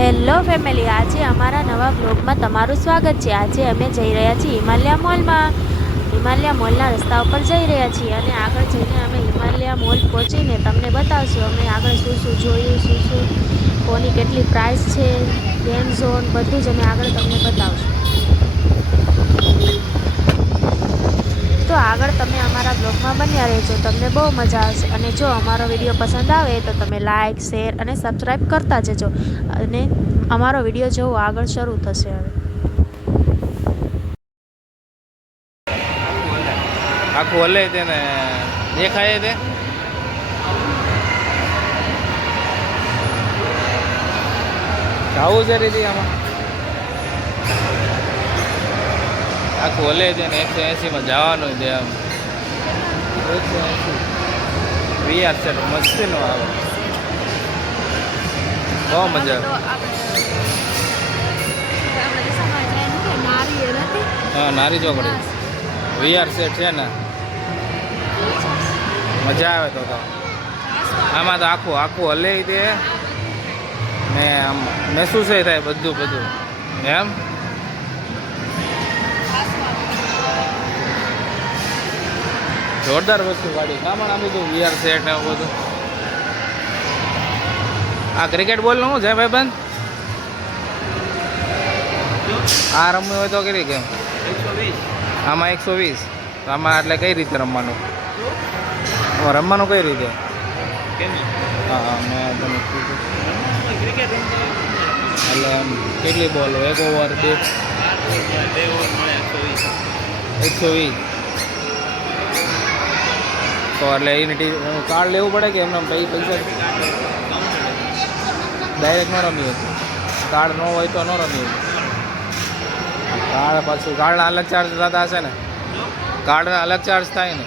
Hello family, આજે અમારા નવા બ્લોગમાં તમારું સ્વાગત છે। આજે અમે જઈ રહ્યા છીએ હિમાલયા મોલમાં। હિમાલયા મોલના રસ્તા ઉપર જઈ રહ્યા છીએ અને આગળ જઈને અમે હિમાલયા મોલ પહોંચીને તમને બતાવશું અમે આગળ શું શું જોયું, શું કોની કેટલી પ્રાઇસ છે, ગેમ ઝોન બધું જ અમે આગળ તમને બતાવશું। તો આગળ તમે અમારા બ્લોગમાં બન્યા રહેજો, તમને બહુ મજા આવશે। અને જો અમારો વિડીયો પસંદ આવે તો તમે લાઇક, શેર અને સબસ્ક્રાઈબ કરતા જજો। અને અમારો વિડીયો જોવો આગળ શરૂ થશે। હવે આખું હલે તેને દેખાય તે જવું છે રીતિ આમાં આખું હલે છે ને 180 જવાનું છે આમ 180 VR સેટ મસ્તી નો આવે, બહુ મજા આવે। હા, નારી ચોકડી VR સેટ છે ને, મજા આવે। તો આમાં તો આખું હલે તે ને આમ મહેસૂસ થાય બધું એમ। જોરદાર વસ્તુ કાઢી કામણ આ બધું VR સેટ ને બધું। આ ક્રિકેટ બોલ નું છે ભાઈ બંધ, આ રમવું હોય તો કરી કેમ 120 આમાં 120 આમાં એટલે કઈ રીતે રમવાનું કઈ રીતે? હા, મેં તમે ક્રિકેટ એટલે કેટલી બોલ હોય? 1 ઓવર 2 120 તો એટલે એની કાર્ડ લેવું પડે કે એમને પૈસા ડાયરેક્ટ ન રમ્યું હતું? કાર્ડ ન હોય તો ન રમ્યું। કાર્ડ પાછું કાર્ડના અલગ ચાર્જ થતા હશે ને? કાર્ડના અલગ ચાર્જ થાય ને?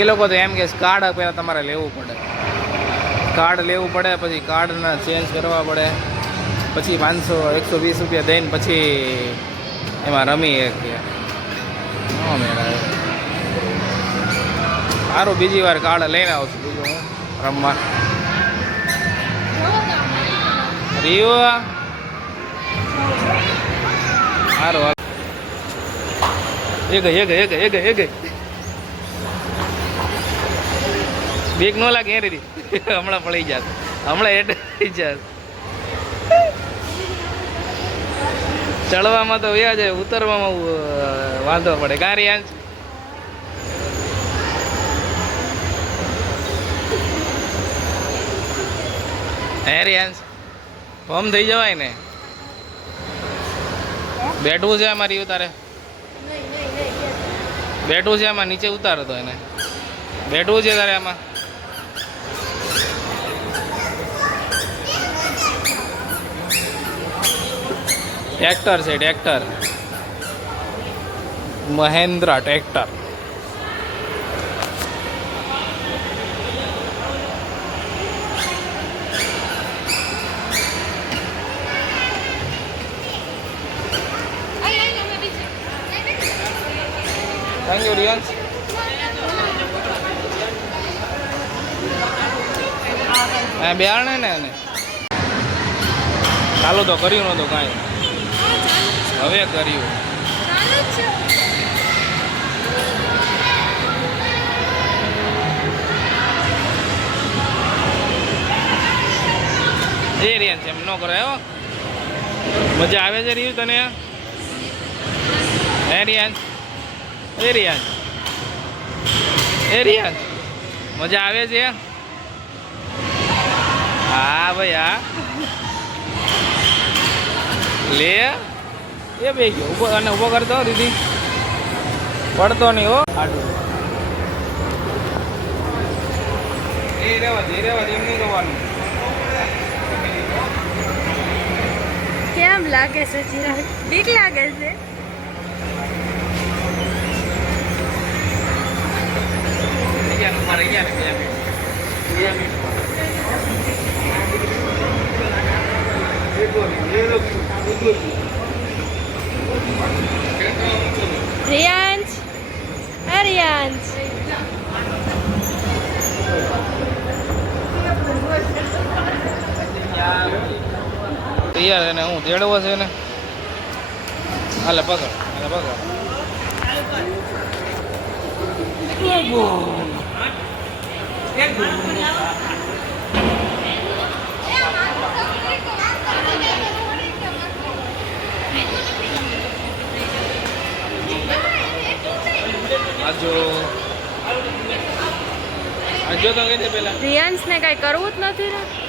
એ લોકો તો એમ કે કાર્ડ પહેલાં તમારે લેવું પડે, કાર્ડ લેવું પડે, પછી કાર્ડના ચેન્જ કરવા પડે, પછી 500 120 રૂપિયા દઈને પછી એમાં રમી શકીએ। સારું, બીજી વાર કાર્ડ લઈને આવશું બીજું હું રમવા। રિયો સારું, એ ગઈ બીક ન લાગે એ રીતિ હમણાં પડી જાત, હમણાં હેઠ થઈ જાત। ચડવામાં તો વ્યા જાય, ઉતરવામાં વાંધો પડે। કારી આંચ હેરિયાંશ ફોર્મ થઈ જવાય ને? બેઠવું છે અમારી ઉતારે, બેઠવું છે આમાં, નીચે ઉતારો તો એને બેઠવું છે તારે આમાં। ટ્રેક્ટર છે, tractor Mahindra tractor. Thank you રિયાન્સ। હા, બેહાણે ને એને ચાલુ તો કર્યું નહોતું કાંઈ, હવે કર્યું। એ રિયાન્સ એમ ન કરાય હો, મજા આવે છે રહ્યું તને? હે રિયાન્સ? એ રિયાન્સ મજા આવે છે? હા ભાઈ, હા લે એ બે ગયો ઉભો, અને ઊભો કરતો દીદી, પડતો નહીં હો આડું। એ રેવા એમ નહીં કરવાનું। કેમ લાગે છે ચિરાગ? બીક લાગે છે? રિયાન્શ રિયાંશ તૈયાર એને હું તેડવો છે ને હાલે પકડ એને પકડ આજો આજો તો કહી દે પેલા રિયાંશને કઈ કરવું જ નથી ને